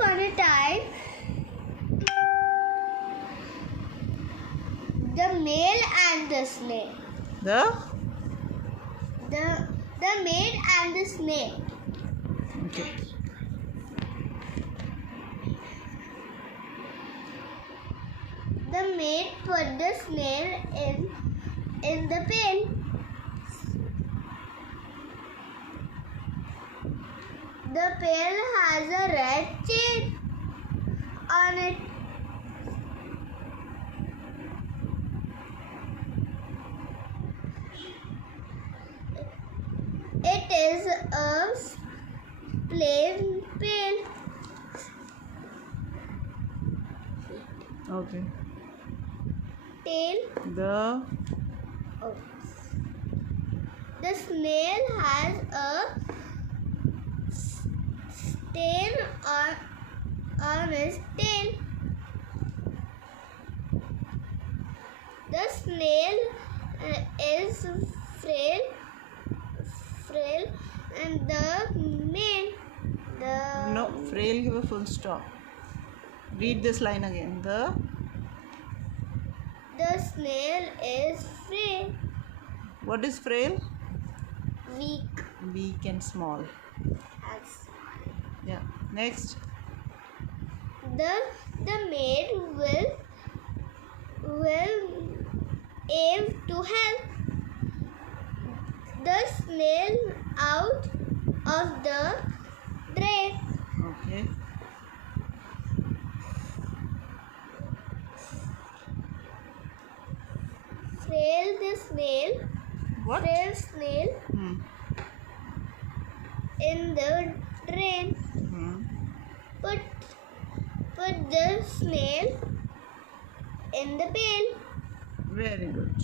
upon a time, the male and the snake. The maid and the snake. okay. The maid put the snail in the pail. The pail has a red chain on it. It is a plain pail. Okay. Tail. The snail has a stain on its tail. The snail is frail, and the maid. No, frail, give a full stop. Read this line again. The snail is frail. what is frail? Weak. Weak and small. Yeah. Next. The maid will aim to help the snail out of the drain. Okay. Frail the snail. What? Frail snail in the drain. Put the snail in the pail. Very good.